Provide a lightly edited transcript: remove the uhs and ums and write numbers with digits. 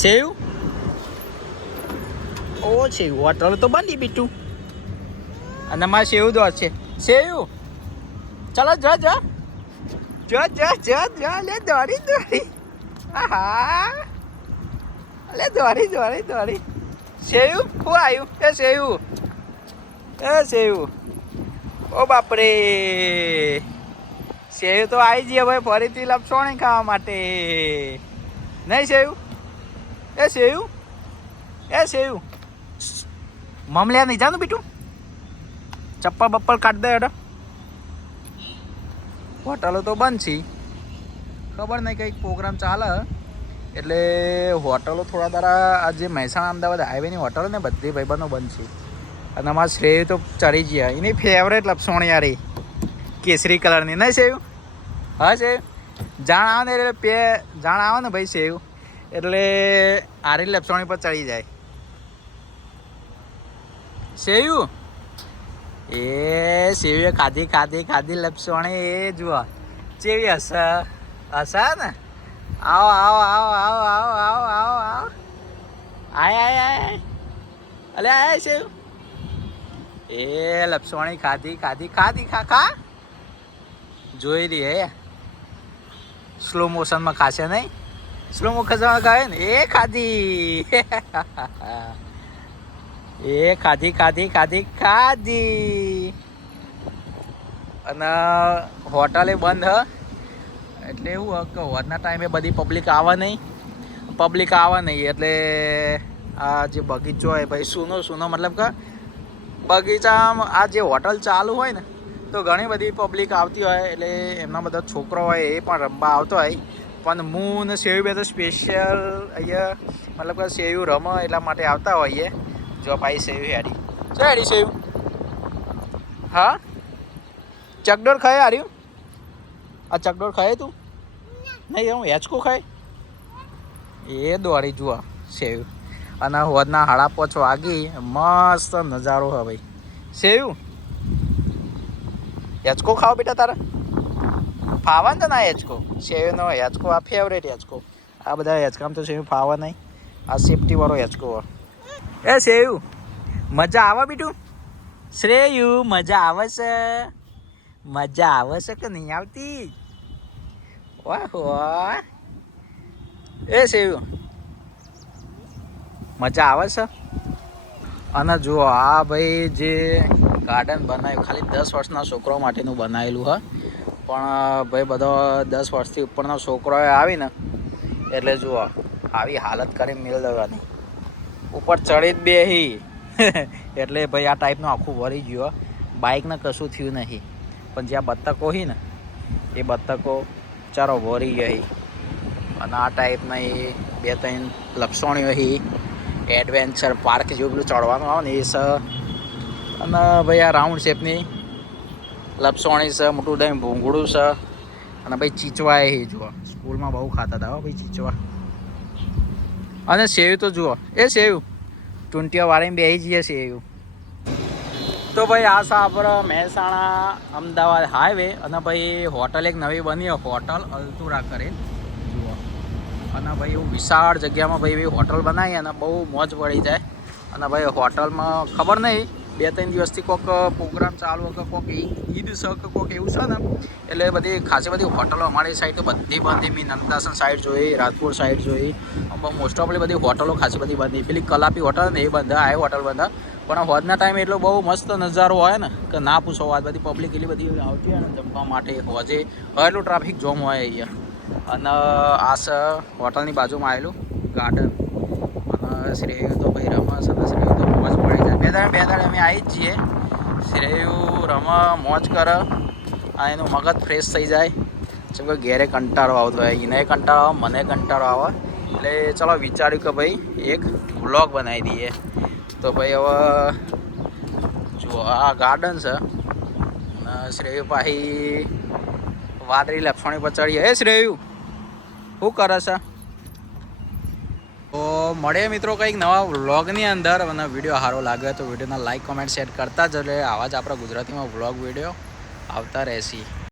સેવ ઓ સેવ hotel તો બંધી બીટું અને મારે સેવ દો છે સેવ ચાલો જા જા જા જા જા જા લે દોડી આહા લે દોડી સેવ હું આવ્યું એ સેવ ઓ બાપરે સેવ તો આવી જઈએ ભાઈ ફરીથી લપસોણી ખાવા માટે નહીં સેવ મમલ્યા નહીં જાનું બીટું ચપ્પલ બપ્પલ કાઢ દે એડો હોટલો તો બંધ છે ખબર નહીં કંઈક પ્રોગ્રામ ચાલે એટલે હોટલો થોડા દાડા આ જે મહેસાણા અમદાવાદ હાઈવેની હોટલો ને બધી ભાઈબંધો બંધ છે અને અમારા શ્રેય તો ચડી ગયા એની ફેવરેટ લપસોણી યારી કેસરી કલરની નહીં સેવ હા સેવ જાણ આવે ને એટલે જાણ આવે ને ભાઈ સેવ એટલે આરી લપસોણી પર ચડી જાય સેવ એ સેવીએ ખાધી લપસોણી એ જુઓ ચેવી હશે ને આવો આય અલે આય સેવ એ લપસોણી ખાધી ખા જોઈ રહી હે સ્લો મોશનમાં ખાશે નહીં સ્લો મોશનમાં ખાય ને એ ખાધી અને હોટલે બંધ હ એટલે એવું કે હોરના ટાઈમે બધી પબ્લિક આવે નહીં એટલે આ જે બગીચો હોય ભાઈ સૂનો મતલબ કે બગીચામાં આ જે હોટલ ચાલુ હોય ને તો ઘણી બધી પબ્લિક આવતી હોય એટલે એમના બધા છોકરો હોય એ પણ રમવા આવતો હોય પણ હું ને સેવ બે તો સ્પેશિયલ અહીંયા મતલબ કે સેવ રમે એટલા માટે આવતા હોઈએ જો ભાઈ સેવ હેડી સેવ હા ચકડોળ ખાય હાર્યું આ ચકડોળ ખાય તું નહીં હું હેચકો ખાય એ દોડી જુઓ સેવ અને હોદના 5:30 વાગી મસ્ત નજારો હે ભાઈ સેવ હેચકો ખાવ બેટા તારે ફાવા ને ના હેચકો સેવનો હેચકો આ ફેવરેટ હેચકો આ બધા હેચકામ તો સેવ ફાવા નહીં આ સેફ્ટીવાળો હેચકો એ સેવ મજા આવે બીટું શ્રેયુ મજા આવે છે કે નહીં આવતી વાહ એ સેવ મજા આવે છે અને જુઓ આ ભાઈ જે ગાર્ડન બનાવ્યું ખાલી 10 વર્ષના છોકરાઓ માટેનું બનાવેલું હ પણ ભાઈ બધો 10 વર્ષથી ઉપરના છોકરાઓ આવીને એટલે જુઓ આવી હાલત કરી મેળ દેવાની ઉપર ચડી જ બેહી એટલે ભાઈ આ ટાઈપનું આખું વળી ગયું બાઇકને કશું થયું નહીં પણ જ્યાં બતકો હી ને એ બતકો ચારો વળી ગઈ અને આ ટાઈપના એ 2-3 લપસોણીઓ હી એડવેન્ચર પાર્ક જેવું પેલું ચડવાનું આવે ને એ છે અને ભાઈ આ રાઉન્ડ શેપની લપસોણી છે મોટું દહીં ભૂંગળું છે અને ભાઈ ચીચવા એ જુઓ સ્કૂલમાં બહુ ખાતા હતા ભાઈ ચીચવા અને સેવ તો જુઓ એ સેવ ટૂંટીઓ વાળીને બેસી જઈએ સેવ તો ભાઈ આ છે આપણે મહેસાણા અમદાવાદ હાઈવે અને ભાઈ હોટલ એક નવી બની હોટલ અલ્તુરા કરીને જુઓ અને ભાઈ એવું વિશાળ જગ્યામાં ભાઈ હોટલ બનાવી અને બહુ મોજ પડી જાય અને ભાઈ હોટલમાં ખબર નહીં 2-3 દિવસથી કોઈક પ્રોગ્રામ ચાલુ કે કોઈક ઈદ છે કે કોઈક એવું છે ને એટલે બધી ખાસી બધી હોટલો અમારી સાઈડ તો બધી બંધી મેં નંદાસન સાઈડ જોઈ રાજપુર સાઈડ જોઈ મોસ્ટ ઓફલી બધી હોટલો ખાસી બધી બંધી પેલી કલાપી હોટલ ને એ બંધ આ હોટલ બંધ પણ હોજના ટાઈમે એટલો બહુ મસ્ત નજારો હોય ને કે ના પૂછો વાત બધી પબ્લિક એટલી બધી આવતી હોય ને જમવા માટે હોજે એટલું ટ્રાફિક જોમ હોય અહીંયા અને આ હોટલની બાજુમાં આવેલું ગાર્ડન અને શ્રેયુ તો ભાઈ રમસ અને શ્રેયુ તો મોજ પડી જાય બે દાડે અમે આવી જ છીએ શ્રેયુ મોજ કરે અને એનું મગજ ફ્રેશ થઈ જાય જેમ કે ઘેરે કંટાળો આવતો હોય એને કંટાળો આવે મને કંટાળો આવે એટલે ચલો વિચાર્યું કે ભાઈ એક વ્લોગ બનાવી દઈએ તો ભાઈ હવે જુઓ આ ગાર્ડન છે અને શ્રેયુ પાછી વાદળી લપસણી પર ચડીએ હે શ્રેયુ શું કરે છે તો મળે મિત્રો કંઈક નવા વ્લોગની અંદર અને વિડીયો સારો લાગે તો વિડીયોના લાઈક કોમેન્ટ શેર કરતા જ એટલે આવા જ આપણા ગુજરાતીમાં વ્લોગ વિડીયો આવતા રહેશે.